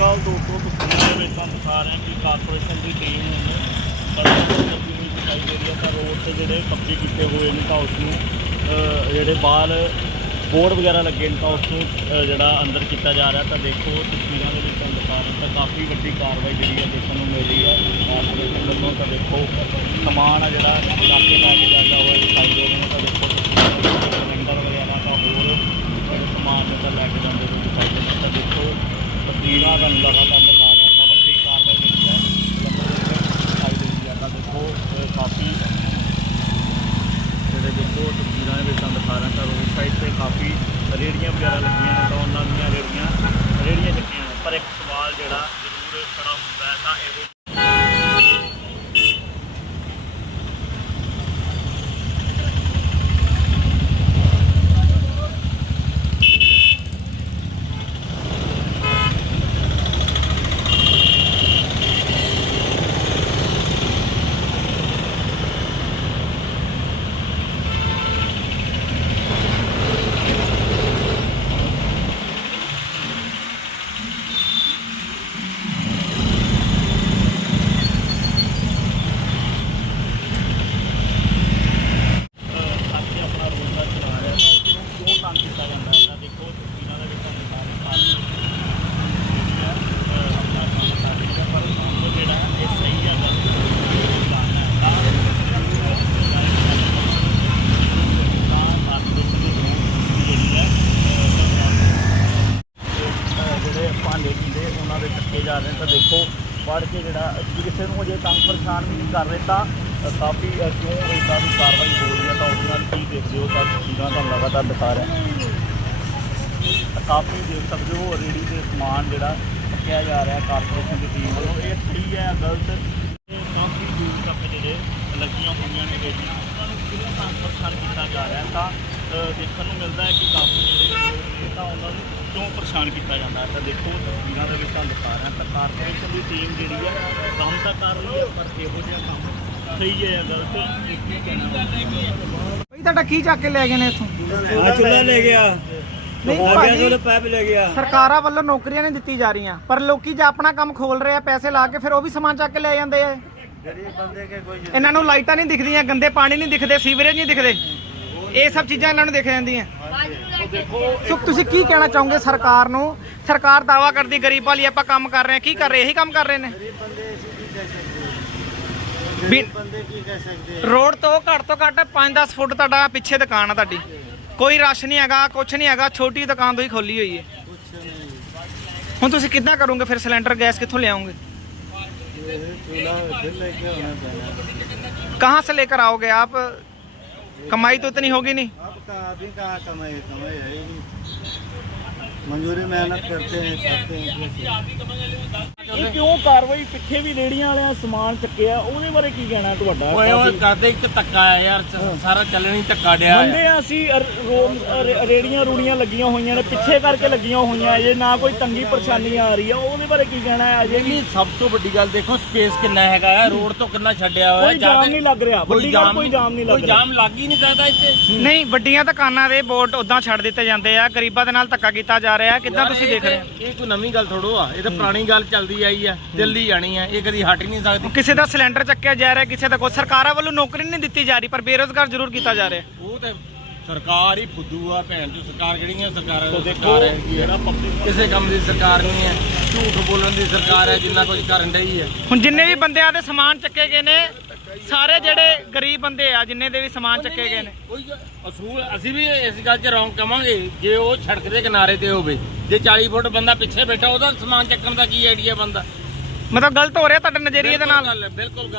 ਅਕਾਲ ਦੋਸਤੋ ਤਸਵੀਰਾਂ ਦੇ ਵਿੱਚ ਤੁਹਾਨੂੰ ਦਿਖਾ ਰਹੇ ਕਿ ਕਾਰਪੋਰੇਸ਼ਨ ਦੀ ਟੀਮ ਨੂੰ ਸੜਕ ਤੇ ਲੱਗੀ ਹੋਈ ਦਿਖਾਈ ਦੇ ਰਹੀ ਹੈ। ਤਾਂ ਰੋਡ ਤੇ ਜਿਹੜੇ ਕਬਜ਼ੇ ਕੀਤੇ ਹੋਏ ਨੇ ਤਾਂ ਉਸ ਨੂੰ ਜਿਹੜੇ ਬਾਹਰ ਬੋਰਡ ਵਗੈਰਾ ਲੱਗੇ ਨੇ ਤਾਂ ਉਸ ਨੂੰ ਜਿਹੜਾ ਅੰਦਰ ਕੀਤਾ ਜਾ ਰਿਹਾ। ਤਾਂ ਦੇਖੋ, ਤਸਵੀਰਾਂ ਦੇ ਵਿੱਚ ਤੁਹਾਨੂੰ ਦਿਖਾ ਰਹੇ ਤਾਂ ਕਾਫੀ ਵੱਡੀ ਕਾਰਵਾਈ ਜਿਹੜੀ ਹੈ ਦੇਖਣ ਨੂੰ ਮਿਲ ਰਹੀ ਹੈ। ਕਾਰਪੋਰੇਸ਼ਨ ਵੱਲੋਂ ਤਾਂ ਦੇਖੋ, ਸਮਾਨ ਆ ਜਿਹੜਾ ਕਾਕੇ ਲੈ ਕੇ ਜਾਂਦਾ 12 ਤਾਂ ਰੋਡ ਸਾਈਡ ਤੇ ਕਾਫੀ ਰੇੜੀਆਂ ਵਗੈਰਾ ਲੱਗੀਆਂ ਨੇ ਤਾਂ ਉਹਨਾਂ ਦੀਆਂ ਰੇੜੀਆਂ ਰੇੜੀਆਂ ਚੱਕੀਆਂ ਪਰ ਇੱਕ ਸਵਾਲ ਜਿਹੜਾ ਜ਼ਰੂਰ ਖੜਾ ਹੁੰਦਾ ਤਾਂ ਇਹੋ ਅਹ ਭਾਂਡੇ ਹੁੰਦੇ ਉਹਨਾਂ ਦੇ ਚੱਕੇ ਜਾ ਰਹੇ ਨੇ। ਤਾਂ ਦੇਖੋ ਫੜ ਕੇ ਜਿਹੜਾ ਕਿਸੇ ਨੂੰ ਅਜੇ ਤੰਗ ਪਰੇਸ਼ਾਨ ਵੀ ਨਹੀਂ ਕਰ ਰਹੇ ਤਾਂ ਕਾਫੀ ਅ, ਕਿਉਂ ਇਦਾਂ ਦੀ ਕਾਰਵਾਈ ਹੋ ਰਹੀ ਹੈ? ਤਾਂ ਉਸ ਨਾਲ ਕੀ ਦੇਖਦੇ ਹੋ? ਤਾਂ ਤਸਵੀਰਾਂ ਤੁਹਾਨੂੰ ਲਗਾਤਾਰ ਦਿਖਾ ਰਿਹਾ। ਕਾਫੀ ਦੇਖ ਸਕਦੇ ਹੋ ਰੇੜੀ ਦੇ ਸਮਾਨ ਜਿਹੜਾ ਚੱਕਿਆ ਜਾ ਰਿਹਾ ਕਾਰਪੋਰੇਸ਼ਨ ਦੀ ਟੀਮ ਵੱਲੋਂ। ਇਹ ਸਹੀ ਹੈ ਗਲਤ ਕਾਫੀ ਦੂਰ ਤੱਕ ਜਿਹੜੇ ਲੱਗੀਆਂ ਹੋਈਆਂ ਨੇ ਰੇੜੀਆਂ ਉਹਨਾਂ ਨੂੰ ਕਿਉਂ ਤੰਗ ਪਰੇਸ਼ਾਨ ਕੀਤਾ ਜਾ ਰਿਹਾ? ਤਾਂ ਦੇਖਣ ਨੂੰ ਮਿਲਦਾ ਹੈ ਕਿ ਕਾਫੀ ਜਿਹੜੇ ਤਾਂ ਉਹਨਾਂ ਨੂੰ ਕਿਉਂ ਪਰੇਸ਼ਾਨ ਕੀਤਾ ਜਾਂਦਾ ਹੈ? ਤਾਂ ਦੇਖੋ ਤਸਵੀਰਾਂ ਦੇ ਵਿੱਚ ਤੁਹਾਨੂੰ ਦਿਖਾ ਰਿਹਾ ਤਾਂ ਕਾਰਪੋਰੇਸ਼ਨ ਦੀ ਟੀਮ ਜਿਹੜੀ ਹੈ ਕੰਮ ਤਾਂ ਕਰ ਰਹੀ ਹੈ ਪਰ ਇਹੋ ਜਿਹਾ ਕੰਮ ਸਹੀ ਹੈ ਜਾਂ ਗਲਤ ਇਹ ਕੀ ਕਹਿਣਾ ਭਾਈ ਤੁਹਾਡਾ ਕੀ ਚੱਕ ਕੇ ਲੈ ਗਏ ਨੇ ਇੱਥੋਂ? ਆ ਚੁੱਲਾ ਲੈ ਗਿਆ। ਸਰਕਾਰਾਂ ਵੱਲੋਂ ਨੌਕਰੀਆਂ ਨਹੀਂ ਦਿੱਤੀ ਜਾ ਰਹੀਆਂ ਪਰ ਲੋਕੀ ਜੇ ਆਪਣਾ ਕੰਮ ਖੋਲ ਰਹੇ ਆ ਪੈਸੇ ਲਾ ਕੇ ਫਿਰ ਉਹ ਵੀ ਸਮਾਨ ਚੱਕ ਕੇ ਲੈ ਜਾਂਦੇ ਆ। ਇਹਨਾਂ ਨੂੰ ਲਾਈਟਾਂ ਨਹੀਂ ਦਿਖਦੀਆਂ ਗੰਦੇ ਪਾਣੀ ਨਹੀਂ ਦਿਖਦੇ ਸੀਵਰੇਜ ਨਹੀਂ ਦਿਖਦੇ। ਇਹ ਸਭ ਚੀਜ਼ਾਂ ਇਹਨਾਂ ਨੂੰ ਦਿਖ ਜਾਂਦੀਆਂ ਸੋ ਤੁਸੀਂ ਕੀ ਕਹਿਣਾ ਚਾਹੋਗੇ ਸਰਕਾਰ ਨੂੰ ਸਰਕਾਰ ਦਾਵਾ ਕਰਦੀ ਗਰੀਬਾਂ ਲਈ ਆਪਾਂ ਕੰਮ ਕਰ ਰਹੇ ਹਾਂ ਕੀ ਕਰ ਰਹੇ ਇਹੀ ਕੰਮ ਕਰ ਰਹੇ ਨੇ ਵੀ ਰੋਡ ਤੋਂ ਘੱਟ ਤੋਂ ਘੱਟ 5-10 ਫੁੱਟ ਤੁਹਾਡਾ ਪਿੱਛੇ ਦੁਕਾਨ ਆ ਤੁਹਾਡੀ ਕੋਈ ਰਸ਼ ਨਹੀਂ ਹੈਗਾ ਕੁਛ ਨਹੀਂ ਹੈਗਾ ਛੋਟੀ ਦੁਕਾਨ ਤੋਂ ਹੀ ਖੋਲੀ ਹੋਈ ਹੈ ਹੁਣ ਤੁਸੀਂ ਕਿੱਦਾਂ ਕਰੋਗੇ ਫਿਰ ਸਿਲੰਡਰ ਗੈਸ ਕਿੱਥੋਂ ਲਿਆਓਗੇ कहाँ से लेकर आओगे आप कमाई तो इतनी होगी नहीं आपका अभी कहाँ कमाई कमाई है ही नहीं मंजूरी मेहनत करते हैं करते हैं ਇਹ ਕਿਉਂ ਕਾਰਵਾਈ ਪਿੱਛੇ ਵੀ ਰੇੜੀਆਂ ਵਾਲਿਆਂ ਸਮਾਨ ਚੱਕਿਆ? ਉਹਦੇ ਬਾਰੇ ਕੀ ਕਹਿਣਾ ਤੁਹਾਡਾ? ਓਏ ਓਏ ਕਰਦੇ ਇੱਕ ਧੱਕਾ ਆ ਯਾਰ ਸਾਰਾ ਚੱਲਣੀ ਧੱਕਾ ਡਿਆ ਆ। ਬੰਦੇ ਅਸੀਂ ਅਰ- ਰੋ- ਰ- ਰੇੜੀਆਂ ਰੂੜੀਆਂ ਲੱਗੀਆਂ ਹੋਈਆਂ ਨੇ ਪਿੱਛੇ ਕਰਕੇ ਲੱਗੀਆਂ ਹੋਈਆਂ ਜੇ ਨਾ ਕੋਈ ਤੰਗੀ ਪਰੇਸ਼ਾਨੀ ਆ ਰਹੀ ਆ। ਉਹਦੇ ਬਾਰੇ ਕੀ ਕਹਿਣਾ ਹੈ? ਅਜੇ ਵੀ ਨਹੀਂ ਸਭ ਤੋਂ ਵੱਡੀ ਗੱਲ ਦੇਖੋ ਸਪੇਸ ਕਿੰਨਾ ਹੈਗਾ ਆ ਰੋਡ ਤੋਂ ਕਿੰਨਾ ਛੱਡਿਆ ਹੋਇਆ ਕੋਈ ਜਾਮ ਨਹੀਂ ਲੱਗ ਰਿਹਾ। ਵੱਡੀ ਗੱਲ ਕੋਈ ਜਾਮ ਨਹੀਂ ਲੱਗ ਕੋਈ ਰਿਹਾ। ਜਾਮ ਲੱਗ ਹੀ ਨਹੀਂ ਸਕਦਾ ਇੱਥੇ। ਨਹੀਂ ਵੱਡੀਆਂ ਦੁਕਾਨਾਂ ਦੇ ਬੋਰਡ ਉਦਾਂ ਛੱਡ ਦਿੱਤੇ ਜਾਂਦੇ ਆ। ਗਰੀਬਾਂ ਦੇ ਨਾਲ ਧੱਕਾ ਕੀਤਾ ਜਾ ਰਿਹਾ। ਕਿੱਦਾਂ ਤੁਸੀਂ ਦੇਖ ਰਹੇ ਤੇ- ਇਹ ਕੋਈ ਨਵੀਂ ਗੱਲ ਥੋੜੋ ਆ। ਇਹ ਤਾਂ ਪੁਰਾਣੀ ਗੱਲ ਚੱਲਦੀ ਆਈ ਆ ਚੱਲਦੀ ਜਾਣੀ ਆ ਇਹ ਕਦੀ ਹਟ ਹੀ ਨਹੀਂ ਸਕਦੀ। ਹੋ ਕਿਸੇ ਦਾ ਸਿਲੰਡਰ ਚੱਕਿਆ ਜਾ ਰਿਹਾ ਕਿਸੇ ਦਾ ਕੋਈ ਸਰਕਾਰਾਂ ਵੱਲੋਂ ਨੌਕਰੀ ਨਹੀਂ ਦਿੱਤੀ ਜਾ ਰਹੀ ਪਰ ਬੇਰੋਜ਼ਗਾਰ ਜ਼ਰੂਰ ਕੀਤਾ ਜਾ ਰਿਹਾ। ਉਹ ਤੇ ਸਰਕਾਰ ਹੀ ਫੁੱਦੂ ਆ ਭੈਣ ਚੋ ਸਰਕਾਰ ਕਿਹੜੀਆਂ ਸਰਕਾਰਾਂ ਦੀ ਸਰਕਾਰ ਹੈਗੀ ਪਬਲਿਕ ਕਿਸੇ ਕੰਮ ਦੀ ਸਰਕਾਰ ਨਹੀਂ ਹੈ। ਝੂਠ ਬੋਲਣ ਦੀ ਸਰਕਾਰ ਹੈ ਜਿੰਨਾ ਕੁਝ ਕਰਨ ਡਈ ਹੈ। ਹੁਣ ਜਿੰਨੇ ਵੀ ਬੰਦਿਆਂ ਦੇ ਸਮਾਨ ਚੱਕੇ ਗਏ ਨੇ ਸਾਰੇ ਜਿਹੜੇ ਗਰੀਬ ਬੰਦੇ ਆ ਜਿੰਨੇ ਦੇ ਵੀ ਸਮਾਨ ਚੱਕੇ ਗਏ ਨੇ। ਕੋਈ ਅਸੂਲ ਅਸੀਂ ਵੀ ਇਸ ਗੱਲ 'ਚ ਰੌਂਗ ਕਵਾਂਗੇ। ਜੇ ਉਹ ਸੜਕ ਦੇ ਕਿਨਾਰੇ ਤੇ ਹੋਵੇ ਜੇ 40 ਫੁੱਟ ਬੰਦਾ ਪਿੱਛੇ ਬੈਠਾ ਉਹਦਾ ਸਮਾਨ ਚੱਕਣ ਦਾ ਕੀ ਆਈਡੀਆ ਬੰਦਾ ਮਤਲਬ ਗਲਤ ਹੋ ਰਿਹਾ ਤੁਹਾਡੇ ਨਜ਼ਰੀਏ ਦੇ ਨਾਲ? ਬਿਲਕੁਲ ਗੱਲ